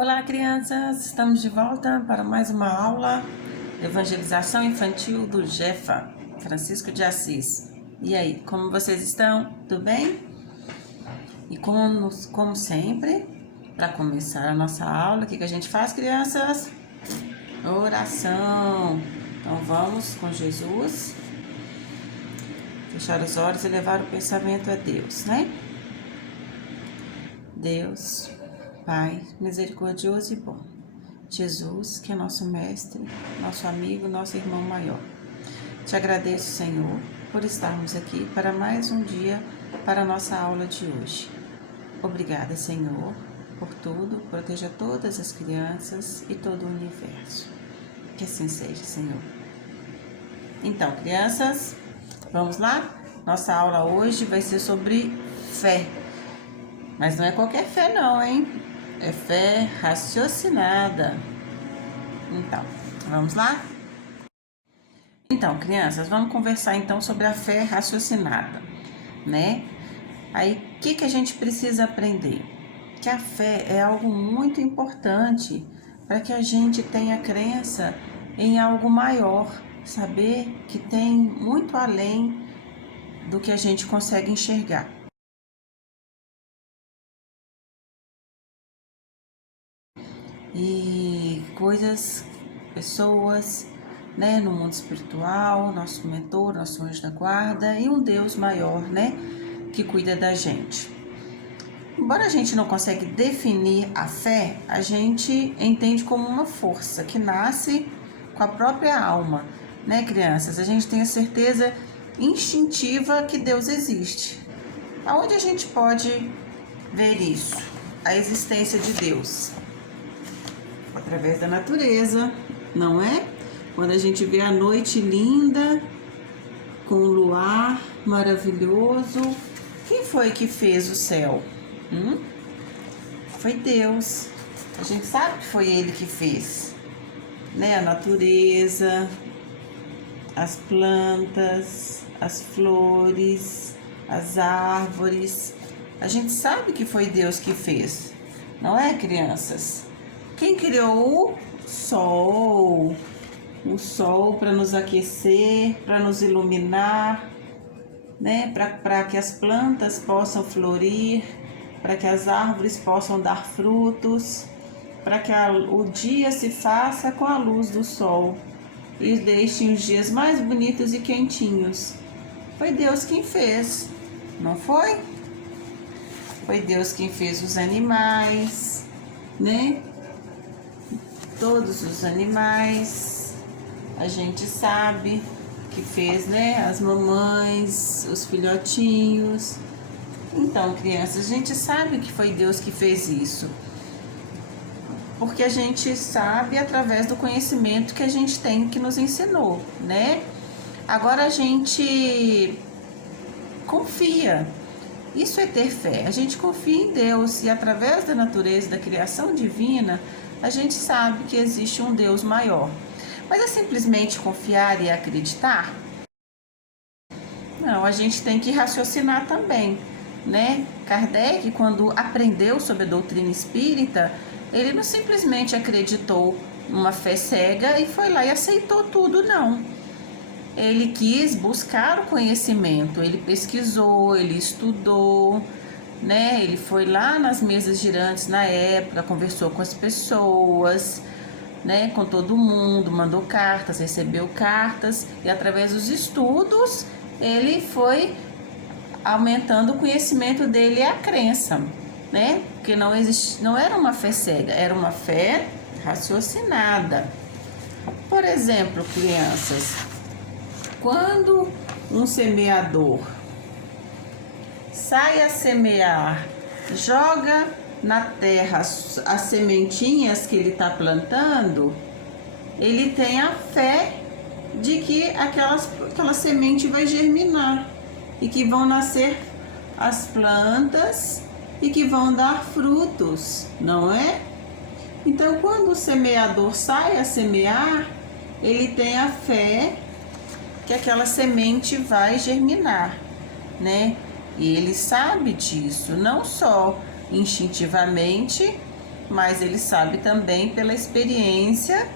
Olá, crianças! Estamos de volta para mais uma aula de evangelização infantil do Jefa, Francisco de Assis. E aí, como vocês estão? Tudo bem? E como sempre, para começar a nossa aula, o que a gente faz, crianças? Oração! Então vamos com Jesus, fechar os olhos e levar o pensamento a Deus, né? Deus, Pai misericordioso e bom, Jesus, que é nosso mestre, nosso amigo, nosso irmão maior. Te agradeço, Senhor, por estarmos aqui para mais um dia para a nossa aula de hoje. Obrigada, Senhor, por tudo. Proteja todas as crianças e todo o universo. Que assim seja, Senhor. Então, crianças, vamos lá? Nossa aula hoje vai ser sobre fé. Mas não é qualquer fé não, hein? É fé raciocinada. Então, vamos lá? Então, crianças, vamos conversar então sobre a fé raciocinada, né? Aí, o que a gente precisa aprender? Que a fé é algo muito importante para que a gente tenha crença em algo maior, saber que tem muito além do que a gente consegue enxergar. E coisas, pessoas, né, no mundo espiritual, nosso mentor, nosso anjo da guarda e um Deus maior, né, que cuida da gente. Embora a gente não consiga definir a fé, a gente entende como uma força que nasce com a própria alma, né, crianças? A gente tem a certeza instintiva que Deus existe. Aonde a gente pode ver isso? A existência de Deus. Através da natureza, não é? Quando a gente vê a noite linda, com o luar maravilhoso, quem foi que fez o céu? Foi Deus. A gente sabe que foi Ele que fez, né? A natureza, as plantas, as flores, as árvores. A gente sabe que foi Deus que fez, não é, crianças? Quem criou o sol? O sol para nos aquecer, para nos iluminar, né? Para que as plantas possam florir, para que as árvores possam dar frutos, para que o dia se faça com a luz do sol e deixe os dias mais bonitos e quentinhos. Foi Deus quem fez, não foi? Foi Deus quem fez os animais, né? Todos os animais, a gente sabe que fez, né? As mamães, os filhotinhos. Então, crianças, a gente sabe que foi Deus que fez isso. Porque a gente sabe através do conhecimento que a gente tem, que nos ensinou, né? Agora a gente confia. Isso é ter fé. A gente confia em Deus e através da natureza, da criação divina, a gente sabe que existe um Deus maior. Mas é simplesmente confiar e acreditar? Não, a gente tem que raciocinar também, né? Kardec, quando aprendeu sobre a doutrina espírita, ele não simplesmente acreditou numa fé cega e foi lá e aceitou tudo, não. Ele quis buscar o conhecimento, ele pesquisou, ele estudou, né? Ele foi lá nas mesas girantes na época, conversou com as pessoas, né? Com todo mundo, mandou cartas, recebeu cartas e através dos estudos ele foi aumentando o conhecimento dele e a crença, né? Porque não era uma fé cega, era uma fé raciocinada. Por exemplo, crianças, quando um semeador sai a semear, joga na terra as sementinhas que ele está plantando, ele tem a fé de que aquela semente vai germinar e que vão nascer as plantas e que vão dar frutos, não é? Então, quando o semeador sai a semear, ele tem a fé que aquela semente vai germinar, né? E ele sabe disso, não só instintivamente, mas ele sabe também pela experiência,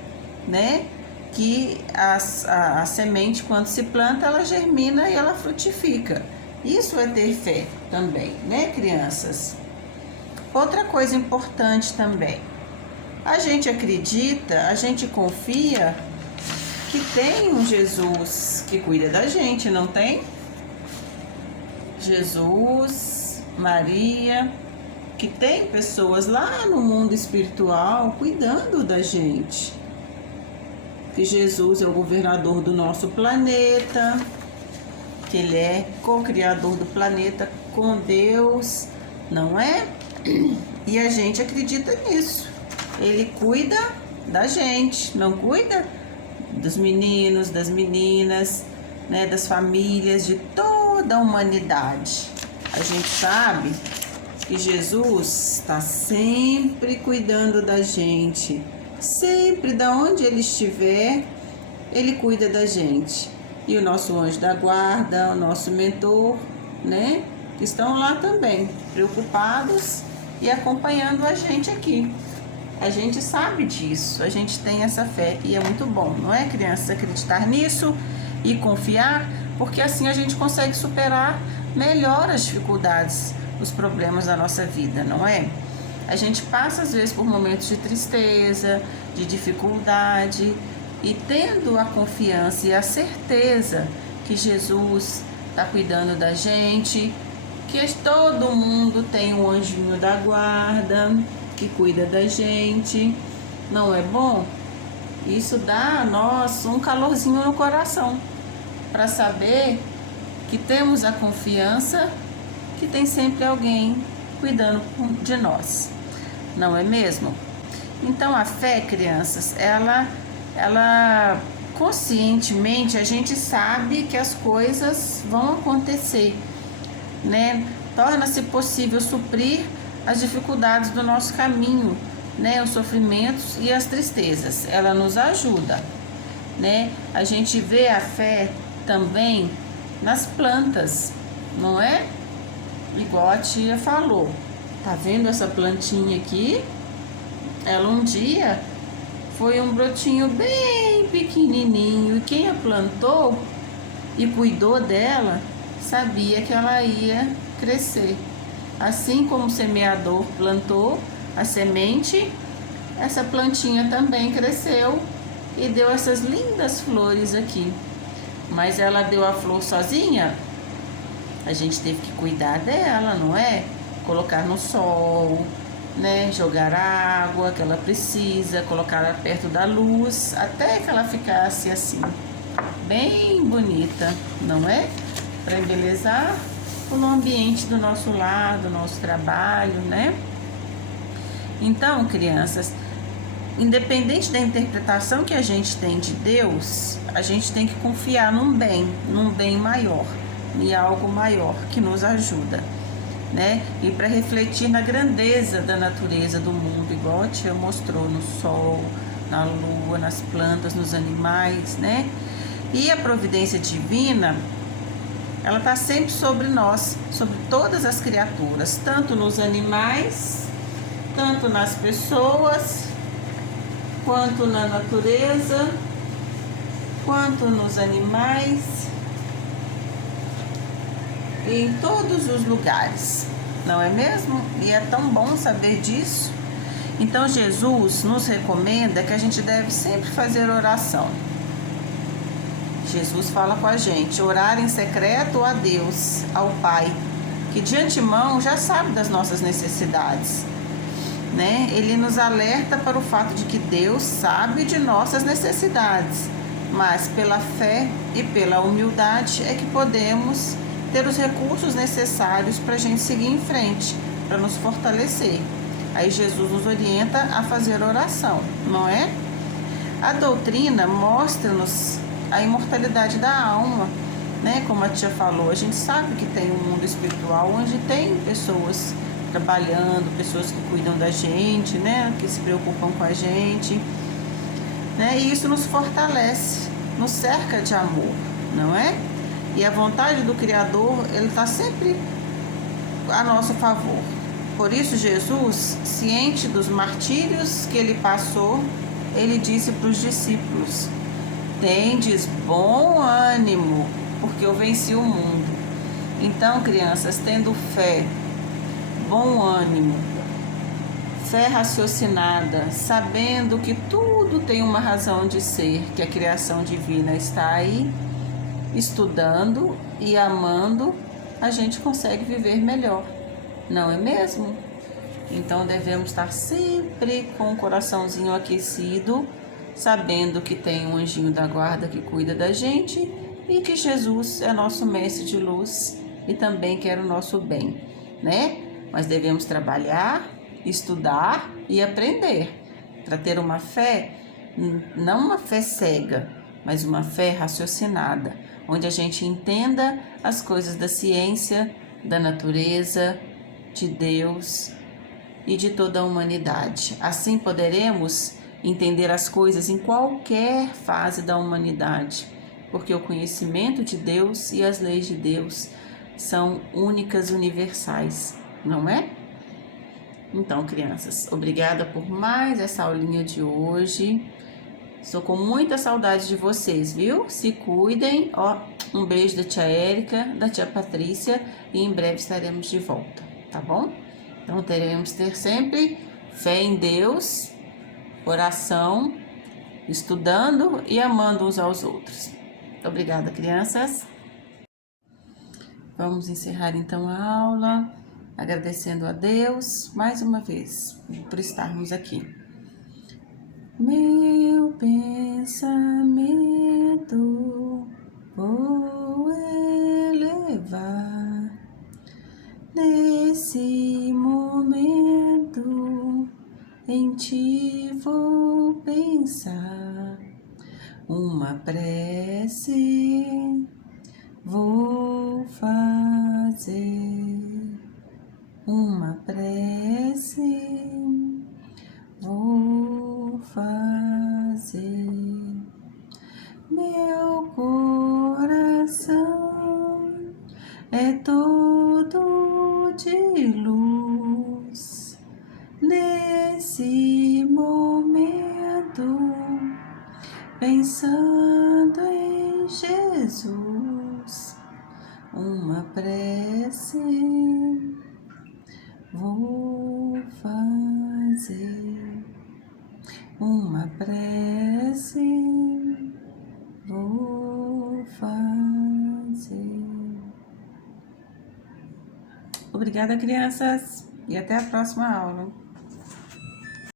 né, que a semente, quando se planta, ela germina e ela frutifica. Isso é ter fé também, né, crianças? Outra coisa importante também, a gente acredita, a gente confia que tem um Jesus que cuida da gente, não tem? Jesus, Maria, que tem pessoas lá no mundo espiritual cuidando da gente. Que Jesus é o governador do nosso planeta, que ele é co-criador do planeta com Deus, não é? E a gente acredita nisso. Ele cuida da gente, não cuida dos meninos, das meninas, né, das famílias, de toda a humanidade. A gente sabe que Jesus está sempre cuidando da gente, sempre, da onde ele estiver, ele cuida da gente. E o nosso anjo da guarda, o nosso mentor, né, estão lá também, preocupados e acompanhando a gente aqui. A gente sabe disso, a gente tem essa fé e é muito bom, não é, crianças, acreditar nisso e confiar, porque assim a gente consegue superar melhor as dificuldades, os problemas da nossa vida, não é? A gente passa às vezes por momentos de tristeza, de dificuldade, e tendo a confiança e a certeza que Jesus está cuidando da gente, que todo mundo tem um anjinho da guarda que cuida da gente, não é bom? Isso dá a nós um calorzinho no coração, para saber que temos a confiança que tem sempre alguém cuidando de nós, não é mesmo? Então a fé, crianças, ela conscientemente a gente sabe que as coisas vão acontecer, né? Torna-se possível suprir as dificuldades do nosso caminho, né? Os sofrimentos e as tristezas. Ela nos ajuda, né? A gente vê a fé também nas plantas, não é? Igual a tia falou. Tá vendo essa plantinha aqui? Ela um dia foi um brotinho bem pequenininho, e quem a plantou e cuidou dela sabia que ela ia crescer. Assim como o semeador plantou a semente, essa plantinha também cresceu e deu essas lindas flores aqui. Mas ela deu a flor sozinha? A gente teve que cuidar dela, não é? Colocar no sol, né? Jogar a água que ela precisa, colocar ela perto da luz, até que ela ficasse assim, bem bonita, não é? Para embelezar o ambiente do nosso lar, do nosso trabalho, né? Então, crianças, independente da interpretação que a gente tem de Deus, a gente tem que confiar num bem maior, em algo maior que nos ajuda, né? E para refletir na grandeza da natureza do mundo, igual a tia mostrou, no sol, na lua, nas plantas, nos animais, né? E a providência divina, ela está sempre sobre nós, sobre todas as criaturas, tanto nos animais, tanto nas pessoas, quanto na natureza, quanto nos animais, e em todos os lugares, não é mesmo? E é tão bom saber disso. Então Jesus nos recomenda que a gente deve sempre fazer oração. Jesus fala com a gente, orar em secreto a Deus, ao Pai, que de antemão já sabe das nossas necessidades, né? Ele nos alerta para o fato de que Deus sabe de nossas necessidades, mas pela fé e pela humildade é que podemos ter os recursos necessários para a gente seguir em frente, para nos fortalecer. Aí Jesus nos orienta a fazer oração, não é? A doutrina mostra-nos a imortalidade da alma, né? Como a tia falou, a gente sabe que tem um mundo espiritual onde tem pessoas trabalhando, pessoas que cuidam da gente, né? Que se preocupam com a gente, né? E isso nos fortalece, nos cerca de amor, não é? E a vontade do Criador, ele está sempre a nosso favor, Por isso, Jesus, ciente dos martírios que ele passou, ele disse para os discípulos: tendes bom ânimo, porque eu venci o mundo. Então, crianças, tendo fé, bom ânimo, fé raciocinada, sabendo que tudo tem uma razão de ser, que a criação divina está aí, estudando e amando, a gente consegue viver melhor, não é mesmo? Então devemos estar sempre com o coraçãozinho aquecido, sabendo que tem um anjinho da guarda que cuida da gente e que Jesus é nosso mestre de luz e também quer o nosso bem, né? Mas devemos trabalhar, estudar e aprender para ter uma fé, não uma fé cega, mas uma fé raciocinada, onde a gente entenda as coisas da ciência, da natureza, de Deus e de toda a humanidade. Assim poderemos entender as coisas em qualquer fase da humanidade, porque o conhecimento de Deus e as leis de Deus são únicas, universais, não é? Então, crianças, obrigada por mais essa aulinha de hoje. Estou com muita saudade de vocês, viu? Se cuidem. Ó, um beijo da tia Érica, da tia Patrícia e em breve estaremos de volta, tá bom? Então teremos ter sempre fé em Deus, oração, estudando e amando uns aos outros. Muito obrigada, crianças. Vamos encerrar então a aula, agradecendo a Deus mais uma vez por estarmos aqui. Meu pensamento vou elevar nesse momento, em ti vou pensar, uma prece vou fazer, uma prece vou fazer. Meu coração é todo de luz. Nesse momento, pensando em Jesus, uma prece vou fazer, uma prece vou fazer. Obrigada, crianças, e até a próxima aula.